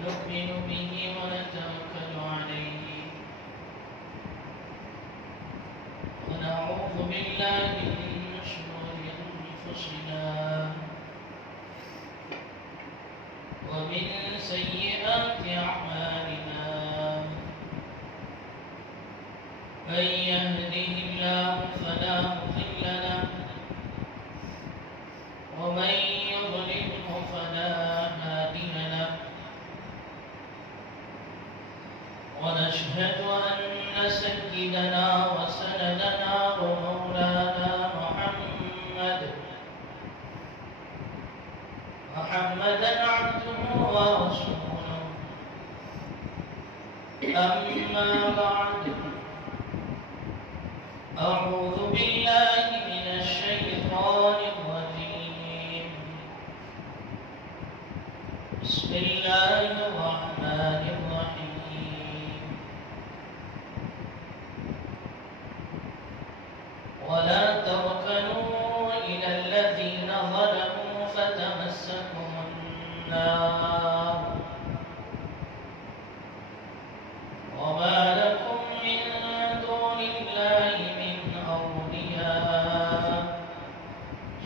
نؤمن به ونتوكل عليه ونعوذ بالله من شرور أنفسنا ومن سيئات أعمالنا من يهده الله فلا مضل له ومن يضلله فلا هادي له ونشهد أن سيدنا وسندنا ومولانا محمدا عبده ورسوله أما بعد أعوذ بالله من الشيطان الرجيم بسم الله الرحمن الرحيم ولا تركنوا إلى الذين ظلموا فتمسكم النار وما لكم من دون الله من أولياء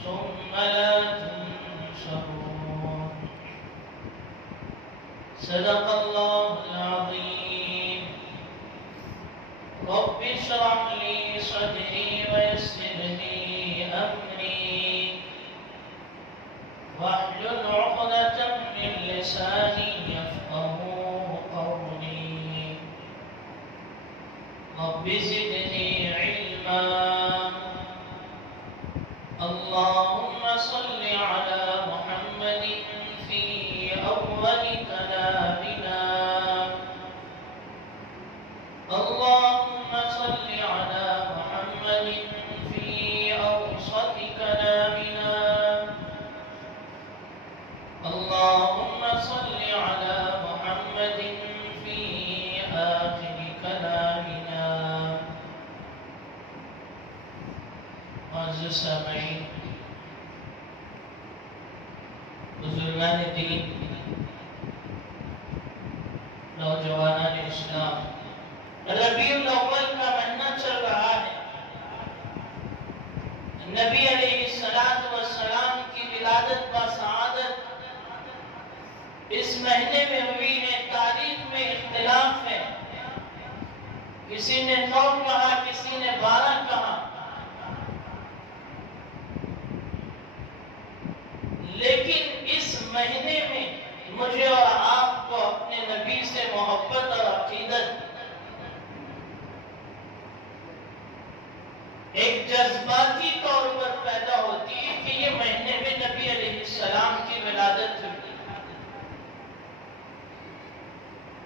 ثم لا تنصرون صدق الله العظيم رب اشرح لي صدري ويسر لي أمري واحلل عقدة من لساني يفقهوا قولي رب زدني علما اللهم صل على محمد في أول كلامنا اللهم صل على محمد في أوسط كلامنا اللهم صل على محمد في آخر كلامنا معزز سامعین بزرگان دین نوجوانان اسلام ربیع الاول کا مہینہ چل رہا ہے نبی علیہ السلام کی ولادت با سعادت اس مہینے میں ہوئی ہے تاریخ میں اختلاف ہے کسی نے 9 کہا کسی نے 12 کہا لیکن اس مہینے میں مجھے اور آپ کو اپنے نبی سے محبت اور عقیدت ایک جذباتی طور پر پیدا ہوتی ہے کہ یہ مہینے میں نبی علیہ السلام کی ولادت ہوئی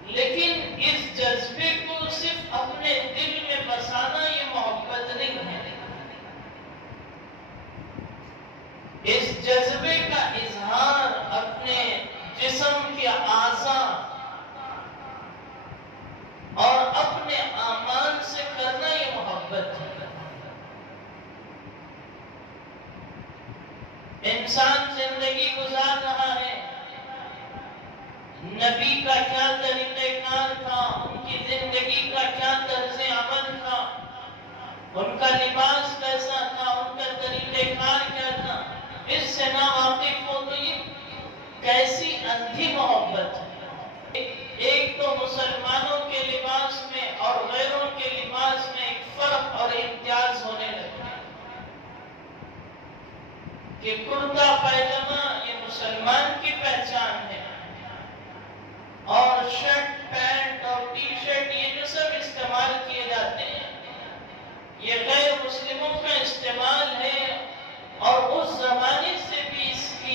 لیکن اس جذبے کو صرف اپنے دل میں بسانا یہ محبت نہیں ہے اس جذبے کا اظہار اپنے جسم کے اعضاء اور اپنے اعمال سے کرنا یہ محبت ہے انسان زندگی گزار رہا ہے نبی کا کیا طریقہ کار تھا ان کی زندگی کا کیا طرز عمل تھا ان کا لباس کیسا تھا ان کا طریقہ کار کیا تھا اس سے نہ واقف ہو تو یہ کیسی اندھی محبت ہے ایک تو مسلمانوں کے لباس میں اور غیروں کے لباس میں ایک فرق اور امتیاز ہونے لگا کہ کرتا پائجامہ یہ مسلمان کی پہچان ہے اور شرٹ پینٹ اور ٹی شرٹ یہ جو سب استعمال کیے جاتے ہیں یہ غیر مسلموں کا استعمال ہے اور اس زمانے سے بھی اس کی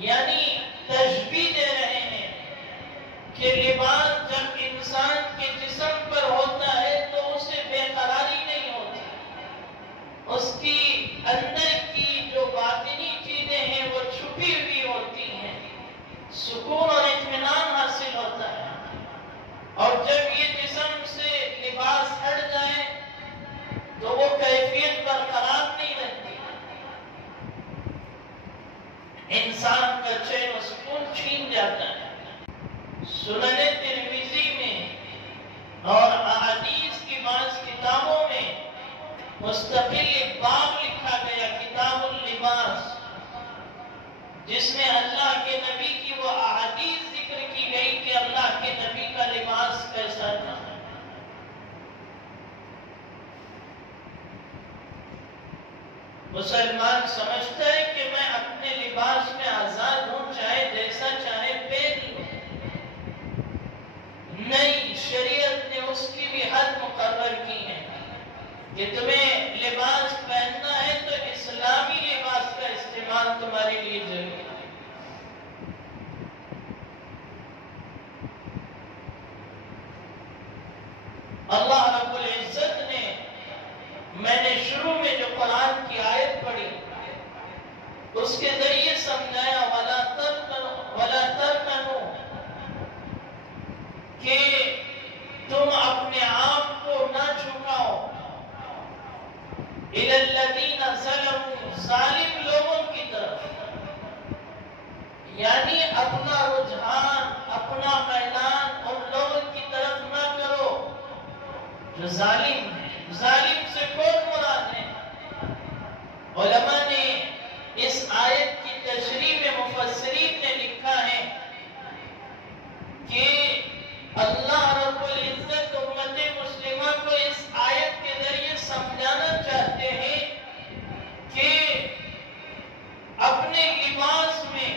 یعنی تشبیہ دے رہے ہیں کہ لباس جب انسان کے جسم پر ہوتا ہے تو اسے بے قراری نہیں ہوتی، اس کی اندر کی جو باطنی چیزیں ہیں وہ چھپی ہوئی ہوتی ہیں، سکون اور اطمینان حاصل ہوتا ہے۔ اور جب یہ جسم سے لباس ہٹ جائے تو وہ کیفیت برقرار نہیں رہتی، انسان کا چین و سکون چھین جاتا ہے۔ سنن ترمذی میں اور احادیث کی بعض کتابوں میں مستقل ایک باب لکھا گیا، کتاب اللباس، جس میں اللہ کے نبی کی وہ احادیث ذکر کی گئی کہ اللہ کے نبی کا لباس کیسا تھا۔ مسلمان سمجھتا ہے کہ میں اپنے لباس میں آزاد ہوں، چاہے جیسا چاہے پہن لوں۔ نہیں، شریعت نے اس کی بھی حد مقرر کی ہے کہ تمہیں لباس پہننا ہے تو اسلامی لباس کا استعمال تمہارے لیے ضروری ہے۔ اللہ رب العزت نے، میں نے شروع میں جو قرآن کی آیت پڑھی اس کے ذریعے سمجھایا وَلَا تَرْكَنُوا، کہ تم اپنے آپ کو نہ جھکاؤ إِلَى الَّذِينَ ظَلَمُوا، ظالم لوگوں کی طرف، یعنی اپنا رجحان، اپنا میلان ان لوگوں کی طرف نہ کرو جو ظالم ہیں۔ ظالم سے کون مراد ہے؟ علماء نے اس آیت کی تشریح میں مفسرین نے لکھا ہے کہ اللہ رب العزت امت مسلمہ کو اس آیت کے ذریعے سمجھانا چاہتے ہیں کہ اپنے لباس میں،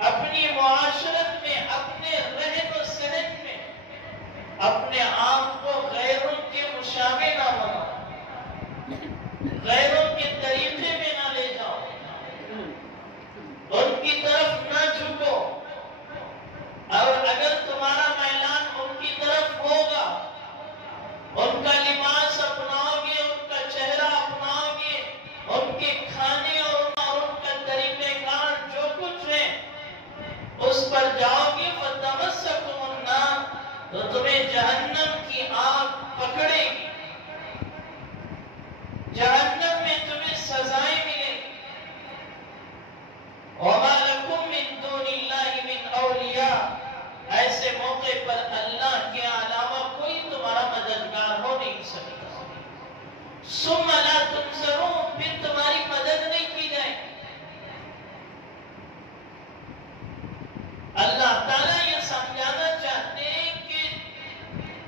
اپنی معاشرت میں، اپنے رہن و سہن میں اپنے آپ کو غیروں کے مشابہ نہ بناؤ، غیروں کے طریقے میں نہ لے جاؤ، ان کی طرف نہ جھکو، اور اگر تمہارا میلان ان کی طرف ہوگا، ان کا لباس اپناؤ گے، ان کا چہرہ اپناؤ گے، ان کے کھانے اور ان کا طریقہ کار جو کچھ ہے اس پر جاؤ گے، فَتَمَسَّكُمُ النَّارُ، تو تمہیں جہنم کی آگ پکڑے گی، جہنم میں تمہیں سزائیں ملیں گی۔ وَمَا لَكُم مِّن دُونِ اللَّهِ مِنْ أَوْلِيَاءَ، ایسے موقع پر اللہ کے علاوہ کوئی تمہارا مددگار ہو نہیں سکتا۔ ثُمَّ لَا تُنصَرُونَ، پھر تمہاری مدد نہیں کی جائے گی۔ اللہ تعالیٰ یہ سمجھانا چاہتے ہیں کہ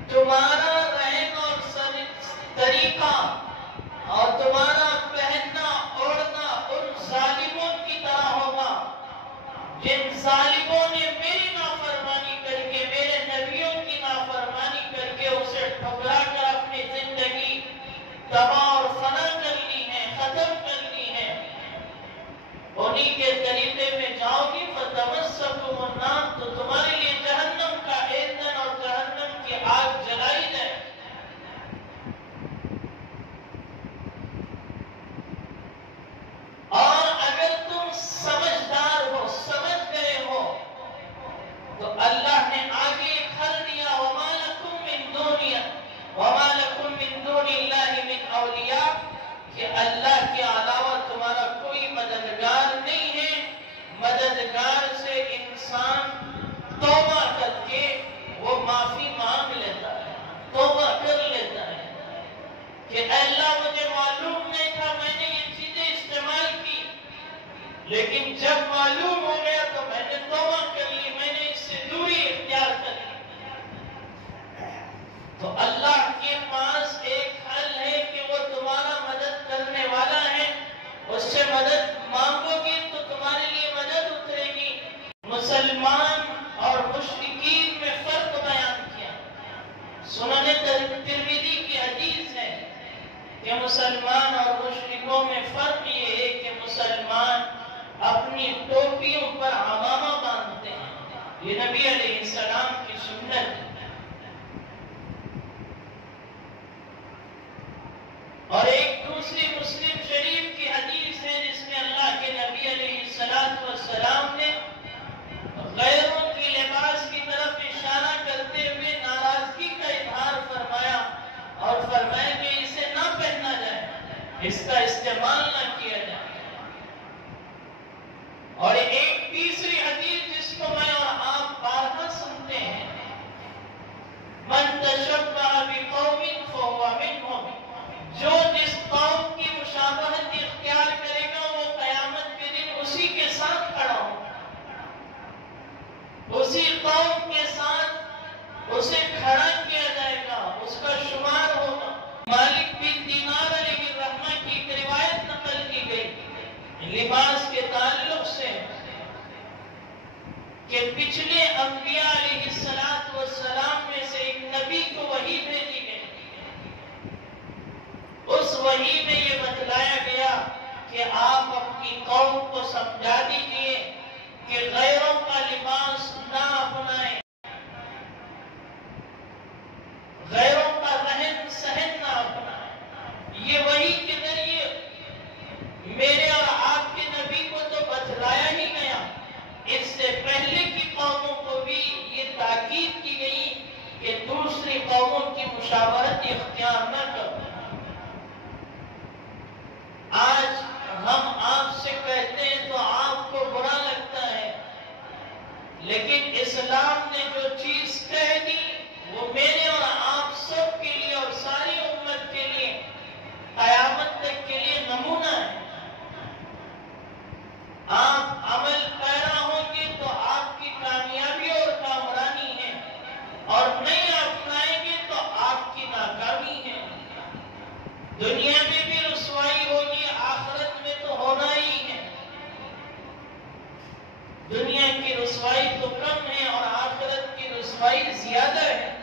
تمہارا رہن اور طریقہ اور تمہارا پہننا اوڑھنا ان ظالموں کی طرح ہوگا جن ظالموں نے میری نافرمانی کر کے، میرے نبیوں کی نافرمانی کر کے اسے ٹھکرا کر اپنی زندگی تباہ اور فنا کر لی ہے، ختم کر لی ہے۔ انہی کے طریقے میں جاؤ گی، فَتَمَسَّكُمُ النَّارُ، تو تمہارے لیے جہنم کا ایندھن اور جہنم کی آگ جلائی جائے۔ اور اگر تم سمجھدار ہو، سمجھ گئے ہو، تو اللہ نے آگے ایک حل دیا، وَمَا لَكُم مِّن دُونِ اللَّهِ مِنْ أَوْلِيَاءَ، کہ اللہ کے علاوہ تمہارا کوئی مددگار نہیں ہے۔ مددگار سے انسان توبہ کر کے وہ معافی مانگ لیتا ہے، توبہ کر لیتا ہے کہ اے اللہ مجھے معلوم نہیں تھا، میں نے یہ چیزیں استعمال کی، لیکن جب معلوم ہو گیا تو میں نے توبہ کر لی، میں نے اس سے دوری اختیار کر لی۔ تو اللہ کے پاس ایک حل ہے کہ وہ تمہارا مدد کرنے والا ہے، اس سے مدد مانگو گے تو تمہارے لیے مدد اترے گی۔ مسلمان اور مشرکین میں فرق بیان کیا۔ سنن ترمذی کی حدیث ہے کہ مسلمان اور مشرکوں میں فرق یہ ہے کہ مسلمان اپنی ٹوپیوں پر اسے کھڑا کیا جائے گا، اس کا شمار ہوگا۔ مالک بن دینار علیہ الرحمہ کی ایک روایت نقل کی گئی لباس کے تعلق سے کہ پچھلے انبیاء علیہ السلام میں سے ایک نبی کو وحی بھیجی گئی، اس وحی میں یہ بتلایا گیا کہ آپ اپنی قوم کو سمجھا دیجئے کہ غیروں کا لباس نہ اپنائیں، غیروں کا رہن سہن نہ اپنائیں۔ یہ وحی کے ذریعے میرے اور آپ کے نبی کو تو بتلایا ہی گیا، اس سے پہلے کی قوموں کو بھی یہ تاکید کی گئی کہ دوسری قوموں کی مشاورت اختیار نہ کرو۔ آج ہم آپ سے کہتے ہیں تو آپ کو برا لگتا ہے، لیکن اسلام نے جو چیز کہہ دی وہ میرے اور آپ سب کے لیے اور ساری امت کے لیے قیامت تک کے لیے نمونہ ہے۔ آپ عمل پیرا ہوں گے تو آپ کی کامیابی اور کامرانی ہے، اور نہیں اپنائیں گے تو آپ کی ناکامی ہے۔ دنیا میں بھی رسوائی ہوگی، آخرت میں تو ہونا ہی ہے۔ دنیا کی رسوائی تو کم ہے اور آخرت کی رسوائی زیادہ ہے۔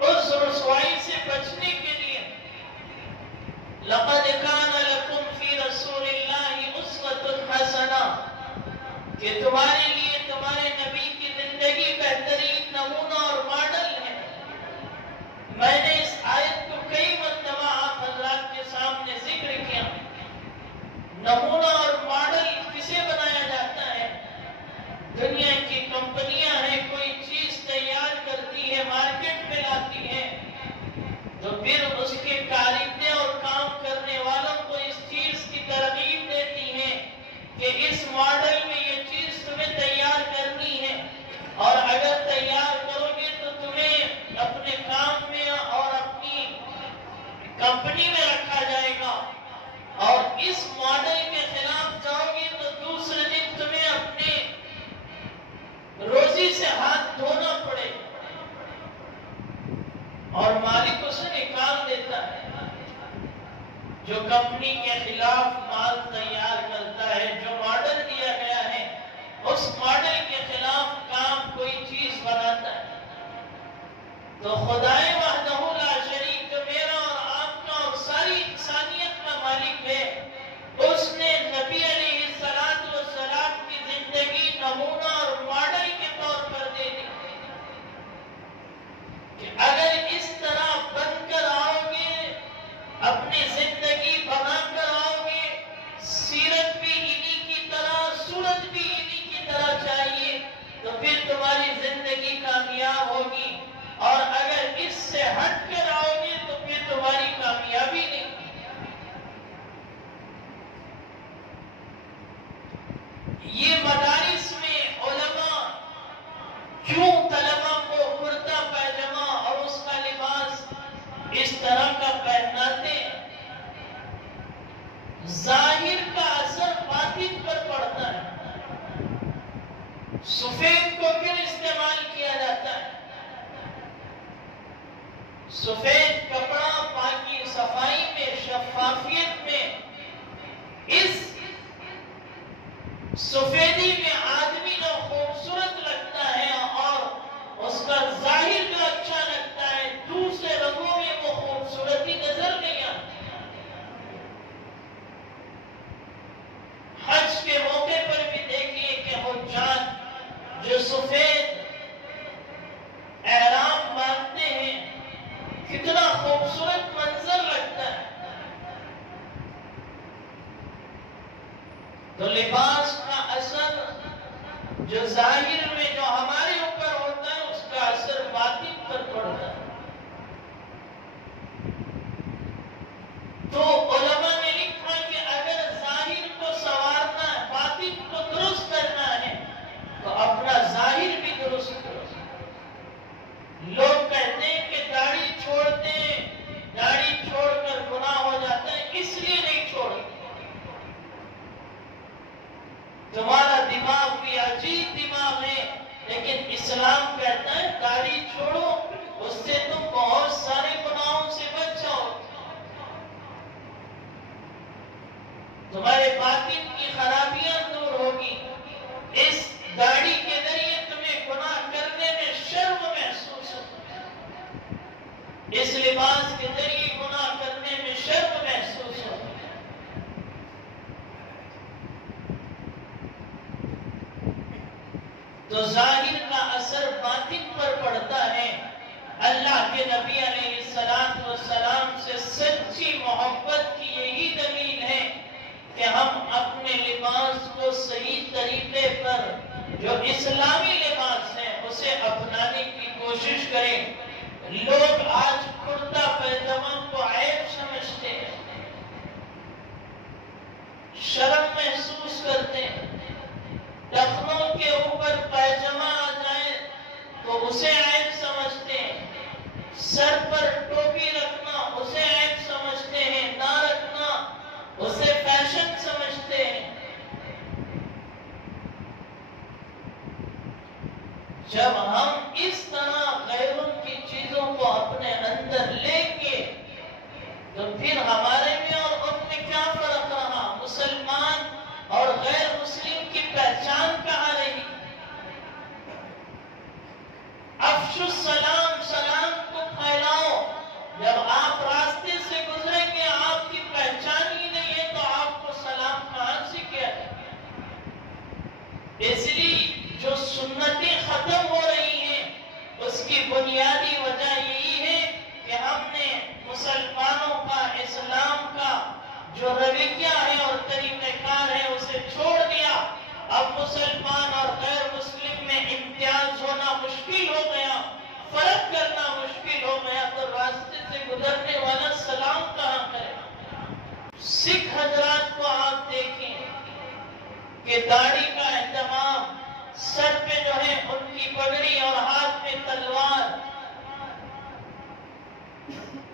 اس رسوائی سے بچنے کے لیے لَقَدْ كَانَ لَكُمْ فِي رَسُولِ اللَّهِ أُسْوَةٌ حَسَنَةٌ کہ تمہارے لیے تمہارے نبی کی زندگی بہترین نمونہ اور ماڈل ہے۔ میں نے اس آیت کو کئی مرتبہ آپ حضرات کے سامنے ذکر کیا۔ نمونہ اور ماڈل کسے بنایا جاتا ہے؟ دنیا کی کمپنیاں ہیں، کوئی چیز تیار کرتی ہے، مارکیٹ میں لاتی ہے، تو پھر اس کے کاریگر اور کام کرنے والوں کو اس چیز کی ترغیب دیتی ہے کہ اس ماڈل میں یہ چیز تمہیں تیار کرنی ہے، اور اگر تیار کرو گے تو تمہیں اپنے کام میں اور اپنی کمپنی میں رکھا جائے گا، اور اس ماڈل کے خلاف جاؤ گے تو دوسرے دن تمہیں اپنے روزی سے ہاتھ دھونا پڑے، اور مالک اسے نکال دیتا ہے۔ جو کمپنی کے خلاف مال تیار کرتا ہے، جو ماڈل دیا گیا ہے، اس ماڈل کے خلاف کام کوئی چیز بناتا ہے، تو خدائے وحدہ لا شریک جو میرا اور آپ کا اور ساری انسانیت کا مالک ہے، اس نے نبی علیہ السلام کی زندگی نمونہ اور ماڈل کے طور پر دے دی کہ اگر اس طرح بن کر آؤ گے، اپنی زندگی بنا کر آؤ گے، سیرت بھی انہی کی طرح، صورت بھی انہی کی طرح چاہیے، تو پھر تمہاری زندگی کامیاب ہوگی، اور اگر اس سے ہٹ کر آؤ گے تو پھر تمہاری کامیابی نہیں۔ یہ مدارس میں علماء کیوں طلبہ کو کرتا پیجامہ اور اس کا لباس اس طرح کا پہناتے ہیں؟ ظاہر کا اثر باطن پر پڑتا ہے۔ سفید کو کیوں استعمال کیا جاتا ہے؟ سفید کپڑا پاکی صفائی میں، شفافیت میں، اس سفیدی میں آدمی جو خوبصورت لگتا ہے اور اس کا ظاہر جو اچھا لگتا ہے، دوسرے رنگوں میں وہ خوبصورتی نظر نہیں آتی۔ حج کے موقع پر بھی دیکھیے کہ حجاج جو سفید احرام باندھتے ہیں، کتنا خوبصورت منظر لگتا ہے۔ تو لباس کا اثر جو ظاہر میں جو ہمارے اوپر ہوتا ہے، اس کا اثر باطن پر پڑتا ہے۔ تو علماء نے لکھا کہ اگر ظاہر کو سنوارنا ہے، باطن کو درست کرنا ہے، تو اپنا ظاہر بھی درست کرو۔ لوگ کہتے ہیں کہ داڑھی چھوڑتے ہیں، داڑھی چھوڑ کر گناہ ہو جاتا ہے، اس لیے نہیں چھوڑتے۔ تمہارا دماغ بھی عجیب دماغ ہے، لیکن اسلام کہتا ہے داڑھی چھوڑو، اس سے تم بہت سارے گناہوں سے بچ جاؤ، تمہارے باطن کی خرابیاں دور ہوگی۔ اس داڑھی کے ذریعے تمہیں گناہ کرنے میں شرم محسوس ہوگا، اس لباس کے ذریعے گناہ کرنے میں شرم محسوس ہوگا۔ تو ظاہر کا اثر باطن پر پڑتا ہے۔ اللہ کے نبی علیہ السلام سے سچی محبت کی یہی دلیل ہے کہ ہم اپنے لباس کو صحیح طریقے پر جو اسلامی لباس ہے اسے اپنانے کی کوشش کریں۔ لوگ آج کرتا پیجامہ کو عیب سمجھتے ہیں، شرم محسوس کرتے ہیں، ٹخنوں کے اوپر پیجامہ آ جائے تو اسے عیب سمجھتے ہیں، سر پر ٹوپی رکھنا اسے عیب سمجھتے ہیں، نہ رکھنا اسے فیشن سمجھتے ہیں۔ جب ہم اس طرح غیروں کی چیزوں کو اپنے اندر لیں گے تو پھر ہمارے میں اور ان میں کیا فرق رہا؟ مسلمان اور غیر مسلم کی پہچان کہاں رہی؟ افشوا السلام، سلام کو پھیلاؤ۔ جب آپ راستے سے گزریں گے آپ کی پہچان ہی نہیں ہے تو آپ کو سلام کہاں سے کیا جائے؟ اس لیے جو سنتیں ختم ہو رہی ہیں اس کی بنیادی وجہ یہی ہے کہ ہم نے مسلمانوں کا، اسلام کا جو رویہ ہے اور طریقہ کار ہے اسے چھوڑ دیا۔ اب مسلمان اور غیر مسلم میں امتیاز ہونا مشکل ہو گیا، فرق کرنا مشکل ہو گیا، تو راستے سے گزرنے والا سلام کہاں کرے؟ سکھ حضرات کو آپ دیکھیں کہ داڑھی کا اہتمام، سر پہ جو ہے ان کی پگڑی اور ہاتھ میں تلوار،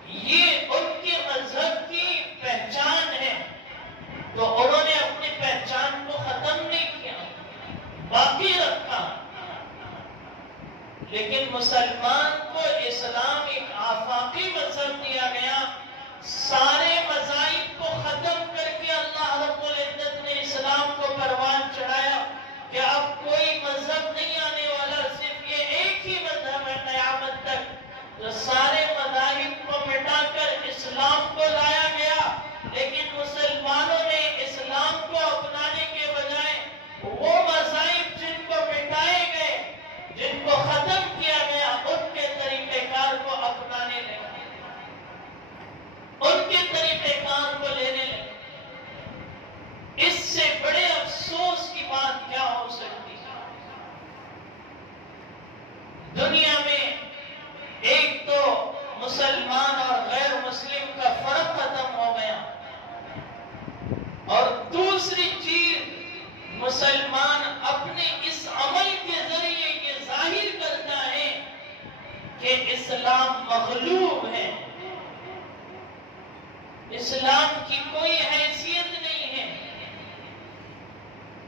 یہ ان کے مذہب کی پہچان ہے، تو انہوں نے اپنی پہچان کو ختم نہیں کیا، باقی رکھا۔ لیکن مسلمان کو اسلام ایک آفاقی مذہب دیا گیا، سارے مذاہب کو ختم کر کے اللہ رب العزت نے اسلام کو پروان چڑھایا کہ اب کوئی مذہب نہیں آنے والا، صرف یہ ایک ہی مذہب ہے قیامت تک۔ تو سارے مذاہب کو مٹا کر اسلام کو لایا گیا، لیکن مسلمانوں نے اسلام کو اپنانے کے بجائے وہ مذاہب جن کو مٹائے گئے، جن کو ختم کیا گیا، ان کے طریقہ کار کو اپنانے لگے، ان کے طریقہ کار کو لینے لگے۔ اس سے بڑے افسوس کی بات کیا ہو سکتی ہے؟ دنیا میں ایک تو مسلمان اور غیر مسلم کا فرق ختم ہو گیا، اور دوسری چیز مسلمان اپنے اس عمل کے ذریعے یہ ظاہر کرتا ہے کہ اسلام مغلوب ہے، اسلام کی کوئی حیثیت نہیں ہے،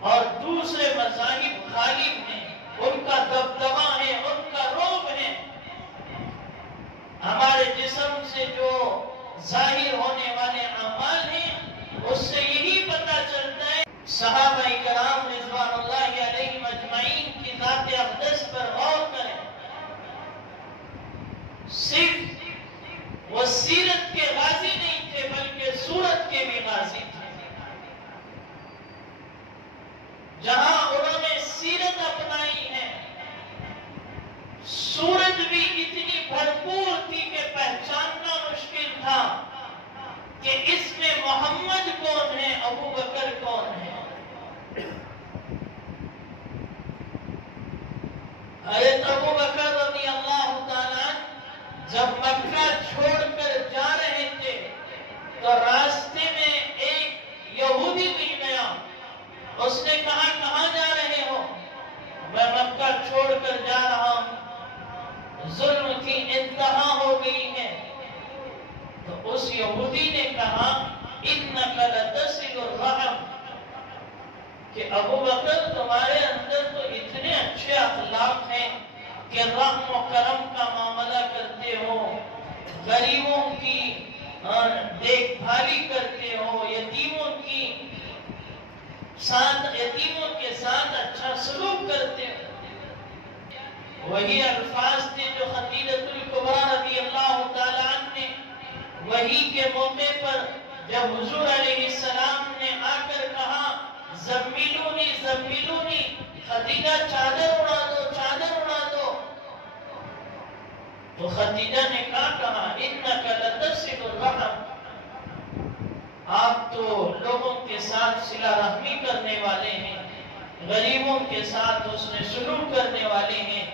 اور دوسرے مذاہب غالب ہیں، ان کا دبدبہ ہے، ان کا رعب ہے۔ ہمارے جسم سے جو ظاہر ہونے والے اعمال ہیں اس سے یہی پتہ چلتا ہے۔ صحابہ کرام رضوان اللہ علیہم اجمعین کی ذات اقدس پر غور کریں، صرف وہ سیرت کے غازی نہیں تھے بلکہ صورت کے بھی غازی تھے۔ جہاں انہوں نے سیرت اپنائی ہے، صورت بھی اتنی بھرپور تھی کہ پہچاننا مشکل تھا کہ اس میں محمد کون ہے، ابو بکر کون ہے۔ حضرت ابو بکر رضی اللہ تعالیٰ جب مکہ چھوڑ کر جا رہے تھے تو راستے میں ایک یہودی مل گیا، اس نے کہا کہاں جا رہے ہو؟ میں مکہ چھوڑ کر جا رہا ہوں، ظلم کی انتہا ہو گئی ہے۔ تو اس یہودی نے کہا اِنَّكَ لَتَصِلُ الرَّحِمَ، کہ ابو بکر تمہارے اندر تو اتنے اچھے اخلاق ہیں کہ رحم و کرم کا معاملہ کرتے ہو، غریبوں کی دیکھ بھالی کرتے ہو، یتیموں کے ساتھ اچھا سلوک کرتے ہو۔ وہی الفاظ تھے جو خدیجۃ الکبریٰ رضی اللہ تعالیٰ عنہ نے وحی کے موقع پر جب حضور علیہ السلام نے آ کر کہا زمیلونی زمیلونی، خدیجہ چادر اڑا دو چادر اڑا دو، تو خدیجہ نے کہا انک لتصل الرحم، آپ تو لوگوں کے ساتھ صلہ رحمی کرنے والے ہیں، غریبوں کے ساتھ اس میں سلوک کرنے والے ہیں،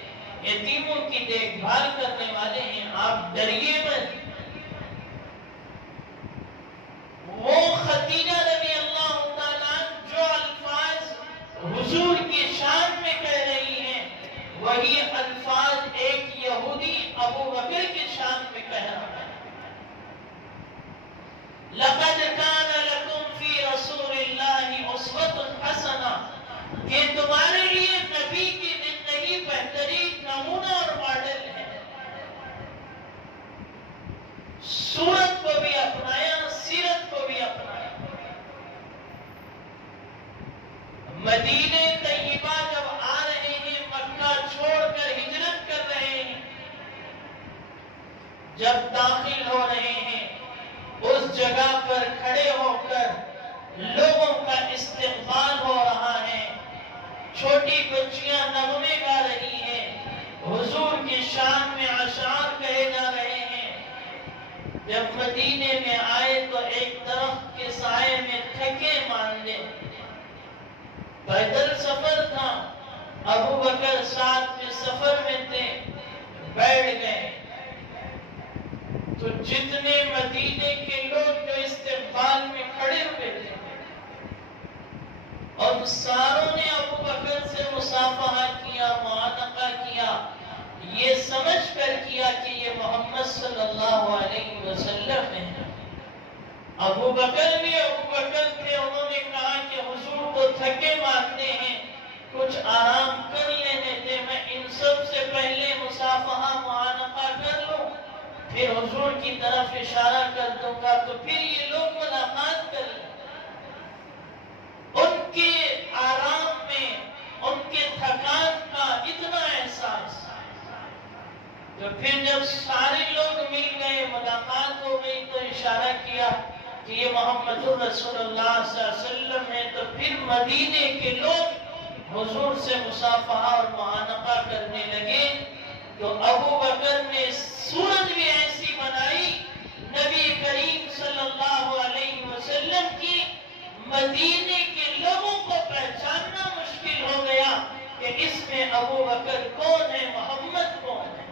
یتیموں کی دیکھ بھال کرنے والے ہیں، آپ ڈریے مت۔ وہ خدیجہ رضی اللہ تعالیٰ جو الفاظ حضور کی شان میں کہہ رہی ہیں، وہی الفاظ ایک یہودی ابو بکر کی شان میں کہہ رہا ہے۔ لقد كان لكم في رسول الله اسوة حسنة، کہ تمہارے لیے نبی کی زندگی بہترین نمونہ اور ماڈل ہے۔ صورت کو بھی اپنایا، سیرت کو بھی اپنایا۔ مدینہ طیبہ جب آ رہے ہیں، مکہ چھوڑ کر ہجرت کر رہے ہیں، جب داخل ہو رہے ہیں، اس جگہ پر کھڑے ہو کر لوگوں کا استقبال ہو رہا ہے، چھوٹی بچیاں نغمے گا رہی ہیں، حضور کی شان میں اشعار کہے جا رہے ہیں۔ جب مدینے میں آئے تو ایک درخت کے سائے میں تھکے ماندے، پیدل سفر تھا، ابو بکر ساتھ میں سفر میں تھے، بیٹھ گئے تو جتنے مدینے کے لوگ جو استقبال میں کھڑے ہوئے تھے، اور ساروں نے ابو بکر سے مصافحہ کیا، معانقہ کیا، یہ سمجھ کر کیا کہ یہ محمد صلی اللہ علیہ وسلم ہے۔ ابو بکر بھی ابو بکر تھے، انہوں نے کہا کہ حضور تو تھکے مانتے ہیں، کچھ آرام کر لینے دے، میں ان سب سے پہلے مصافحہ معانقہ کر لوں، پھر حضور کی طرف اشارہ کر دوں گا تو پھر یہ لوگ ملاقات کر لیں۔ ان کے آرام میں، ان کے تھکان کا اتنا احساس، تو پھر جب سارے لوگ مل گئے، ملاقات ہو گئی، تو اشارہ کیا کہ یہ محمد رسول اللہ صلی اللہ علیہ وسلم ہے، تو پھر مدینے کے لوگ حضور سے مصافحہ اور معانقہ کرنے لگے۔ تو ابو بکر نے صورت بھی ایسی بنائی نبی کریم صلی اللہ علیہ وسلم کی، مدینے کے لوگوں کو پہچاننا مشکل ہو گیا کہ اس میں ابو بکر کون ہے، محمد کون ہے۔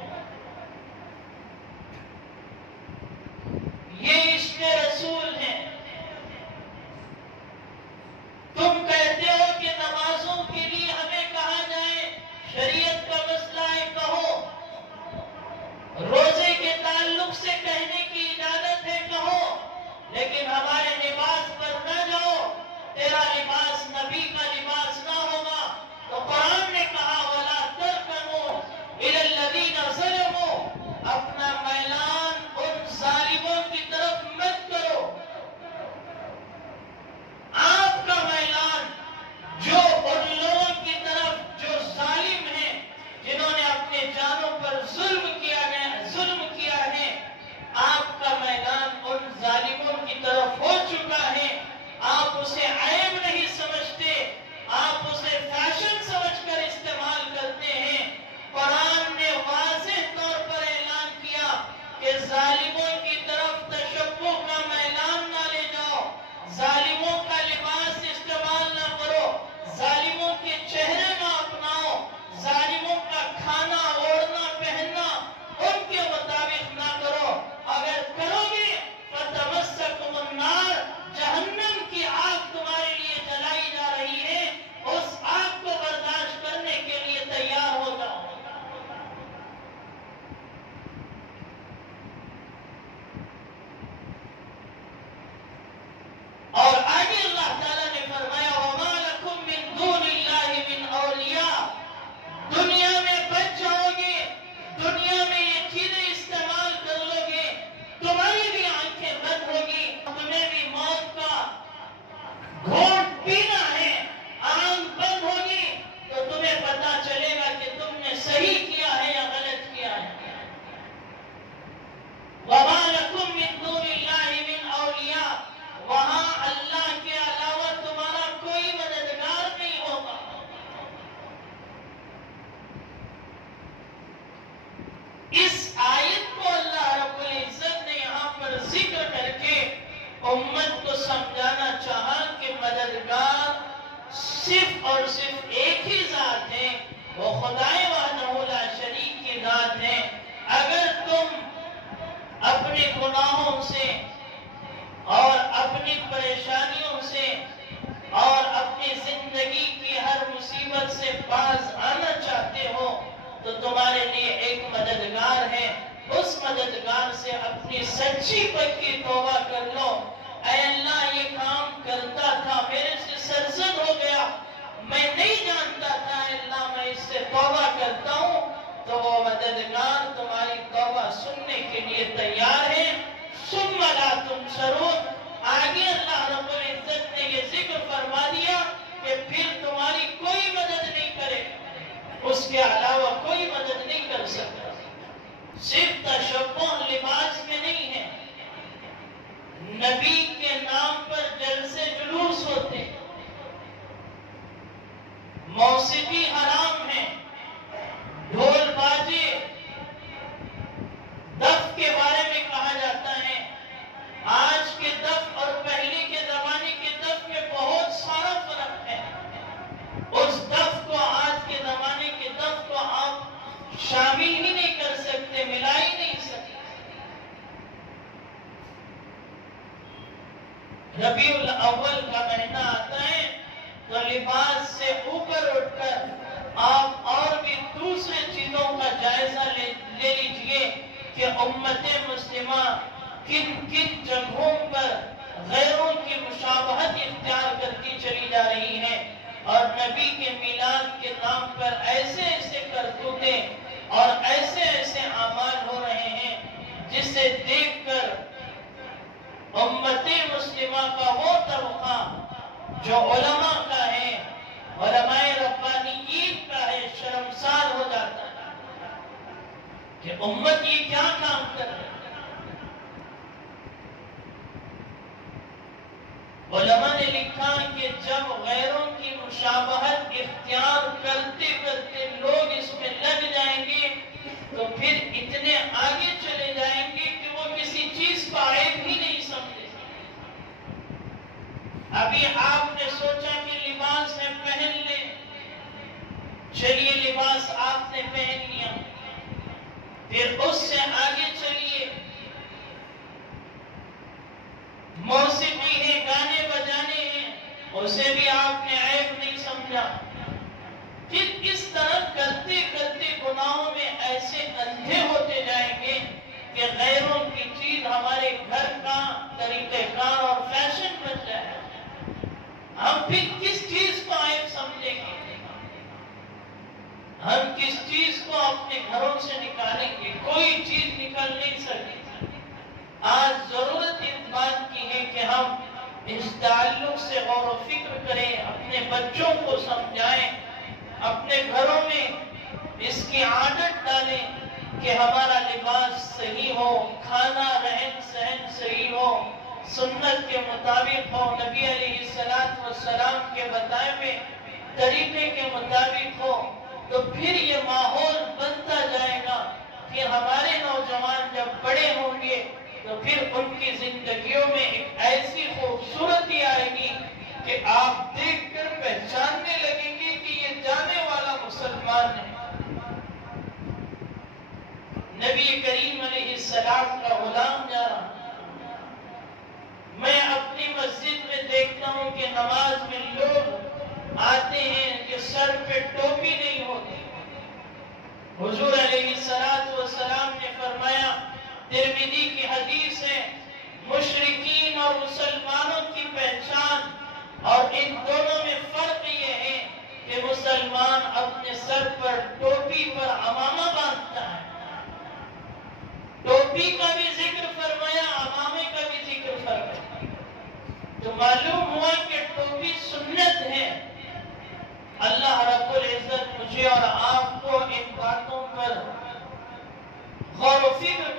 یہ عشق رسول ہے۔ تم کہتے ہو کہ نمازوں کے لیے ہمیں کہا جائے، شریعت کا مسئلہ ہے، کہو، روزے کے تعلق سے کہنے کی اجازت ہے، کہو، لیکن ہمارے لباس پر نہ جاؤ، تیرا لباس نبی کا لباس نہ ہوگا۔ تو قرآن نے کہا وَلَا تَرْكَنُوا پینا ہے، آنکھ بند ہوگی تو تمہیں پتا چلے گا کہ تم نے صحیح کیا ہے یا غلط کیا ہے۔ وَمَا لَكُم مِّن دُونِ اللَّهِ مِنْ أَوْلِيَاءَ، وہاں اللہ کے علاوہ تمہارا کوئی مددگار نہیں ہوگا۔ اس آیت کو اللہ رب العزت نے یہاں پر ذکر کر کے امت کو سمجھانا چاہا کہ مددگار صرف اور صرف ایک ہی ذات ہے، وہ خدائے وحدہ لا شریک کی ذات ہے۔ اگر تم اپنے گناہوں سے اور اپنی پریشانیوں سے اور اپنی زندگی کی ہر مصیبت سے باز آنا چاہتے ہو تو تمہارے لیے ایک مددگار ہے، اس مددگار سے اپنی سچی پکی توبہ کر لو۔ اے اللہ، یہ کام کرتا تھا، میرے سے سرزد ہو گیا، میں نہیں جانتا تھا، اے اللہ میں اس سے توبہ کرتا ہوں، تو وہ مددگار تمہاری توبہ سننے کے لیے تیار ہے۔ ثم لا تنصرون، آگے اللہ رب العزت نے یہ ذکر فرما دیا کہ پھر تمہاری کوئی مدد نہیں کرے، اس کے علاوہ کوئی مدد نہیں کر سکتا۔ صرف تشبہ لباس میں نہیں ہے، نبی کے نام پر جلسے جلوس ہوتے، موسیقی حرام ہے، ڈھول باجے دف کے بارے میں کہا جاتا ہے۔ آج کے دف اور پہلے کے زمانے کے دف میں بہت سارا فرق ہے۔ اس دف کو، آج کے زمانے کے دف کو آپ شامل ہی نہیں کر سکتے، ملا ہی نہیں سکتے۔ ربیع الاول کا مہینہ آتا ہے تو لباس سے اوپر اٹھ کر آپ اور بھی دوسرے چیزوں کا جائزہ لے لیجئے کہ امت مسلمہ کن کن جگہوں پر غیروں کی مشابہت اختیار کرتی چلی جا رہی ہے، اور نبی کے میلاد کے نام پر ایسے ایسے کرتوتیں اور ایسے ایسے اعمال ہو رہے ہیں جسے دیکھ کر امت مسلمہ کا وہ طبقہ جو علماء کا ہے، علماء ربانیین کا ہے، شرمسار ہو جاتا ہے کہ امت یہ کیا کام کر رہی ہے۔ علماء نے لکھا کہ جب غیروں کی مشابہت اختیار کرتے کرتے لوگ اس میں لگ جائیں گے تو پھر اتنے آگے چلے جائیں گے کہ وہ کسی چیز کا عیب ہی نہیں سمجھے۔ ابھی آپ نے سوچا کہ لباس ہے، پہن لیں، چلیے لباس آپ نے پہن لیا، پھر اس سے آگے چلیے، موسیقی ہے، گانے بجانے ہیں، اسے بھی آپ نے عیب نہیں سمجھا۔ پھر اس طرح کرتے کرتے گناہوں میں ایسے اندھے ہوتے جائیں گے کہ غیروں کی چیز ہمارے گھر کا طریقہ کار اور فیشن بن جائے۔ ہم پھر کس چیز کو عیب سمجھیں گے؟ ہم کس چیز کو اپنے گھروں سے نکالیں گے؟ کوئی چیز نکل نہیں سکتی۔ آج ضرورت اس بات کی ہے کہ ہم اس تعلق سے غور و فکر کریں، اپنے بچوں کو سمجھائیں، اپنے گھروں میں اس کی عادت ڈالیں کہ ہمارا لباس صحیح ہو، کھانا رہن سہن صحیح ہو، سنت کے مطابق ہو، نبی علیہ السلام کے بتائے ہوئے طریقے کے مطابق ہو، تو پھر یہ ماحول بنتا جائے گا۔ پھر ہمارے نوجوان جب بڑے ہوں گے تو پھر ان کی زندگیوں میں ایک ایسی خوبصورتی آئے گی کہ آپ دیکھ کر پہچاننے لگیں گے کہ یہ جانے والا مسلمان ہے۔ نبی کریم علیہ السلام کا غلام جا رہا، میں اپنی مسجد میں دیکھتا ہوں کہ نماز میں لوگ آتے ہیں کہ سر پہ ٹوپی نہیں ہوتی۔ حضور علیہ السلام نے فرمایا، ترمذی کی حدیث ہے، مشرکین اور مسلمانوں کی پہچان اور ان دونوں میں فرق یہ ہے کہ مسلمان اپنے سر پر ٹوپی پر عمامہ باندھتا ہے۔ ٹوپی کا بھی ذکر فرمایا، عمامے کا بھی ذکر فرمایا، تو معلوم ہوا کہ ٹوپی سنت ہے۔ اللہ رب العزت مجھے اور آپ کو ان باتوں پر غور و فکر